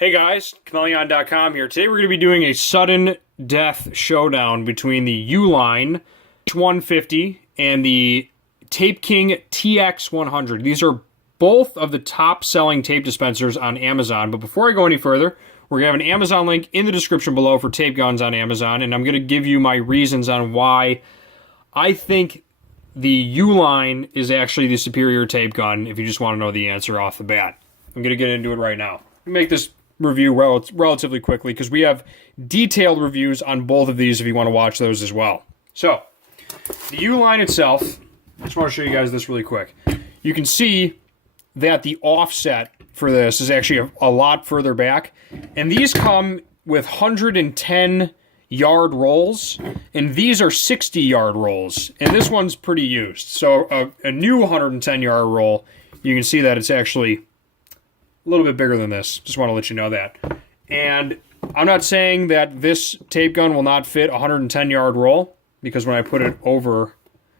Hey guys, Chmelaeon.com here. Today we're going to be doing a sudden death showdown between the Uline H-150 and the Tape King TX100. These are both of the top selling tape dispensers on Amazon. But before I go any further, we're going to have an Amazon link in the description below for tape guns on Amazon. And I'm going to give you my reasons on why I think the Uline is actually the superior tape gun if you just want to know the answer off the bat. I'm going to get into it right now. Make this review relatively quickly because we have detailed reviews on both of these if you want to watch those as well. So, the Uline itself, I just want to show you guys this really quick. You can see that the offset for this is actually a lot further back, and these come with 110-yard rolls, and these are 60-yard rolls, and this one's pretty used. So, a new 110-yard roll, you can see that it's actually a little bit bigger than this. Just want to let you know that. And I'm not saying that this tape gun will not fit a 110-yard roll, because when I put it over,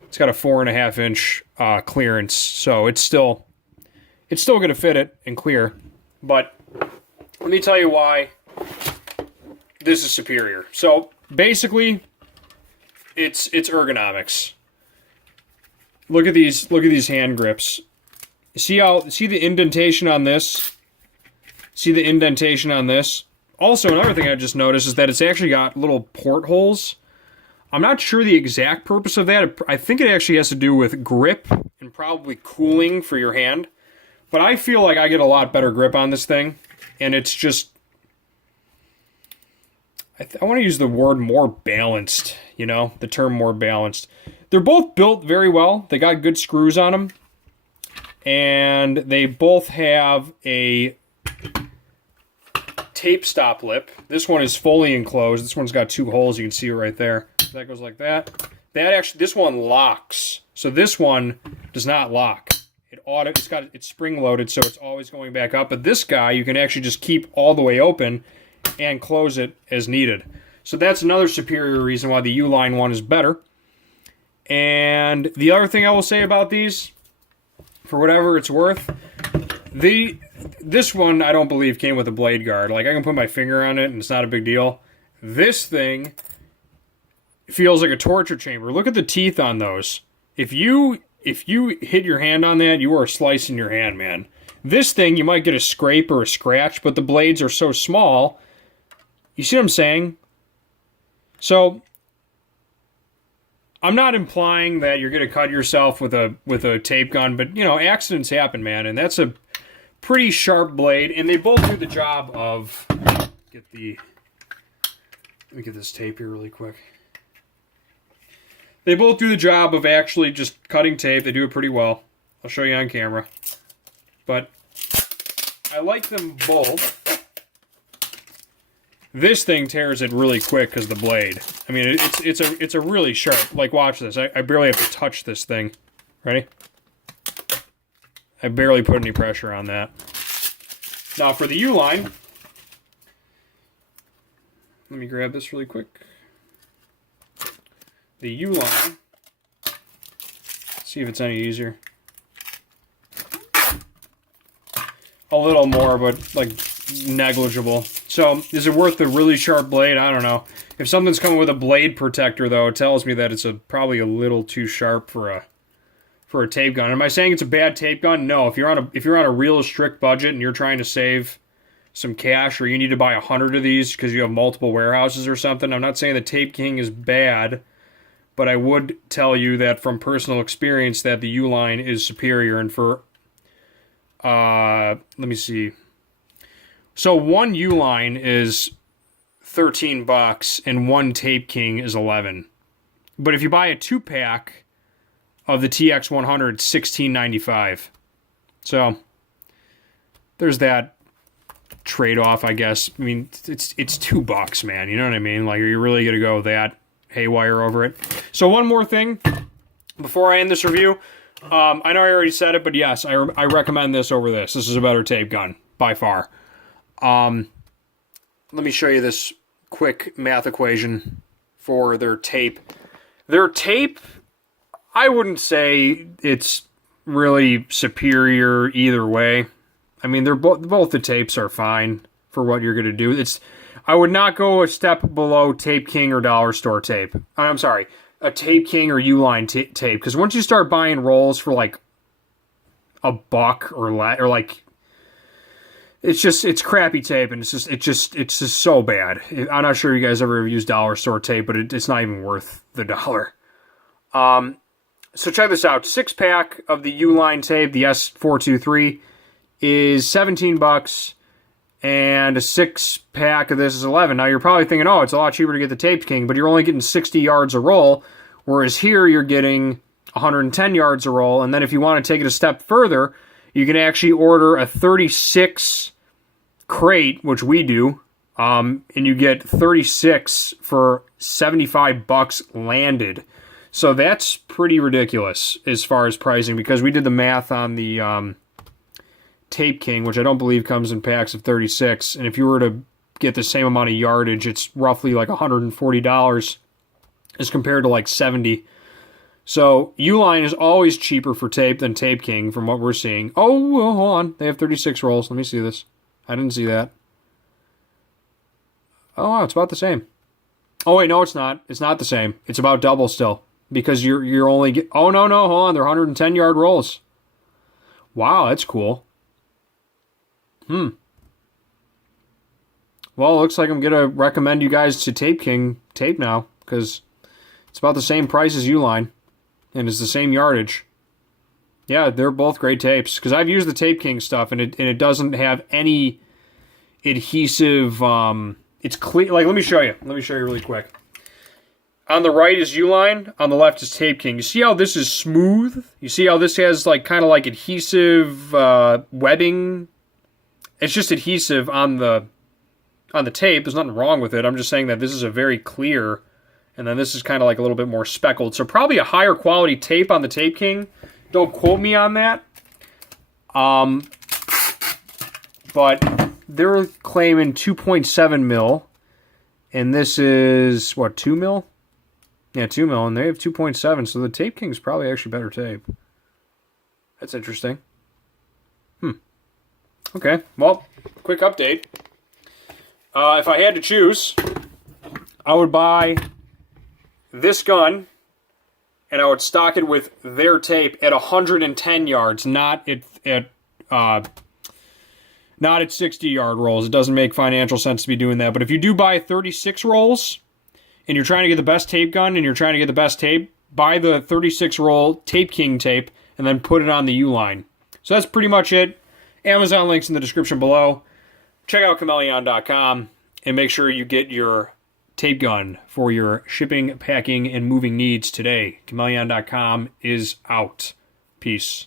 it's got a 4.5-inch clearance, so it's still going to fit it and clear. But let me tell you why this is superior. So basically, it's ergonomics. Look at these hand grips. See the indentation on this? See the indentation on this? Also, another thing I just noticed is that it's actually got little portholes. I'm not sure the exact purpose of that. I think it actually has to do with grip and probably cooling for your hand. But I feel like I get a lot better grip on this thing. And it's just... I want to use the word more balanced, you know? The term more balanced. They're both built very well. They got good screws on them. And they both have a tape stop lip. This one is fully enclosed. This one's got two holes. You can see it right there. That goes like that. This one locks. So this one does not lock. It's spring loaded, so it's always going back up. But this guy, you can actually just keep all the way open and close it as needed. So that's another superior reason why the Uline one is better. And the other thing I will say about these, for whatever it's worth, this one I don't believe came with a blade guard. Like, I can put my finger on it and it's not a big deal. This thing feels like a torture chamber. Look at the teeth on those. If you hit your hand on that, you are slicing your hand, man. This thing, you might get a scrape or a scratch, but the blades are so small. You see what I'm saying? So I'm not implying that you're going to cut yourself with a tape gun, but, you know, accidents happen, man, and that's a pretty sharp blade, and they both do the job of... Let me get this tape here really quick. They both do the job of actually just cutting tape. They do it pretty well. I'll show you on camera. But I like them both. This thing tears it really quick because the blade. I mean, it's a really sharp. Like, watch this. I barely have to touch this thing. Ready? I barely put any pressure on that. Now for the Uline, let me grab this really quick. The Uline. See if it's any easier. A little more, but like negligible. So, is it worth the really sharp blade? I don't know. If something's coming with a blade protector, though, it tells me that it's probably a little too sharp for a tape gun. Am I saying it's a bad tape gun? No. If you're on a real strict budget and you're trying to save some cash, or you need to buy 100 of these because you have multiple warehouses or something, I'm not saying the Tape King is bad, but I would tell you that from personal experience that the Uline is superior. And for let me see. So one Uline is $13 and one Tape King is $11. But if you buy a 2-pack of the TX100, it's $16.95. So there's that trade-off, I guess. I mean, it's $2, man. You know what I mean? Like, are you really gonna go that haywire over it? So one more thing before I end this review. I know I already said it, but yes, I recommend this over this. This is a better tape gun by far. Let me show you this quick math equation for their tape. Their tape, I wouldn't say it's really superior either way. I mean, both the tapes are fine. for what you're going to do. I would not go a step below Tape King or Dollar Store tape. I'm sorry, a Tape King or Uline tape, because once you start buying rolls for like $1 or like, it's crappy tape, and it's just so bad. I'm not sure you guys ever used Dollar Store tape, but it's not even worth the dollar. So check this out. 6-pack of the Uline tape, the S423, is $17, and a 6-pack of this is $11. Now you're probably thinking, oh, it's a lot cheaper to get the Tape King, but you're only getting 60 yards a roll, whereas here you're getting 110 yards a roll. And then if you want to take it a step further, you can actually order a 36 crate, which we do, and you get 36 for $75 landed. So that's pretty ridiculous as far as pricing, because we did the math on the Tape King, which I don't believe comes in packs of 36, and if you were to get the same amount of yardage, it's roughly like $140 as compared to like $70. So Uline is always cheaper for tape than Tape King from what we're seeing. Oh, well, hold on. They have 36 rolls. Let me see this. I didn't see that. Oh, wow, it's about the same. Oh, wait, no, it's not. It's not the same. It's about double still. Because you're only oh no, hold on, they're 110-yard rolls. Wow, that's cool. Well, it looks like I'm gonna recommend you guys to Tape King tape now, because it's about the same price as Uline, and it's the same yardage. Yeah, they're both great tapes, because I've used the Tape King stuff, and it doesn't have any adhesive. It's clean. Like, let me show you really quick. On the right is Uline, on the left is Tape King. You see how this is smooth? You see how this has like kind of like adhesive webbing? It's just adhesive on the tape. There's nothing wrong with it. I'm just saying that this is a very clear, and then this is kind of like a little bit more speckled. So probably a higher quality tape on the Tape King. Don't quote me on that. But they're claiming 2.7 mil, and this is what, 2 mil? Yeah, 2 mil, and they have 2.7, so the Tape King's probably actually better tape. That's interesting. Okay, well, quick update. If I had to choose, I would buy this gun, and I would stock it with their tape at 110 yards, not at 60-yard rolls. It doesn't make financial sense to be doing that. But if you do buy 36 rolls, and you're trying to get the best tape gun, and you're trying to get the best tape, buy the 36-roll Tape King tape, and then put it on the Uline. So that's pretty much it. Amazon links in the description below. Check out Chmelaeon.com, and make sure you get your tape gun for your shipping, packing, and moving needs today. Chmelaeon.com is out. Peace.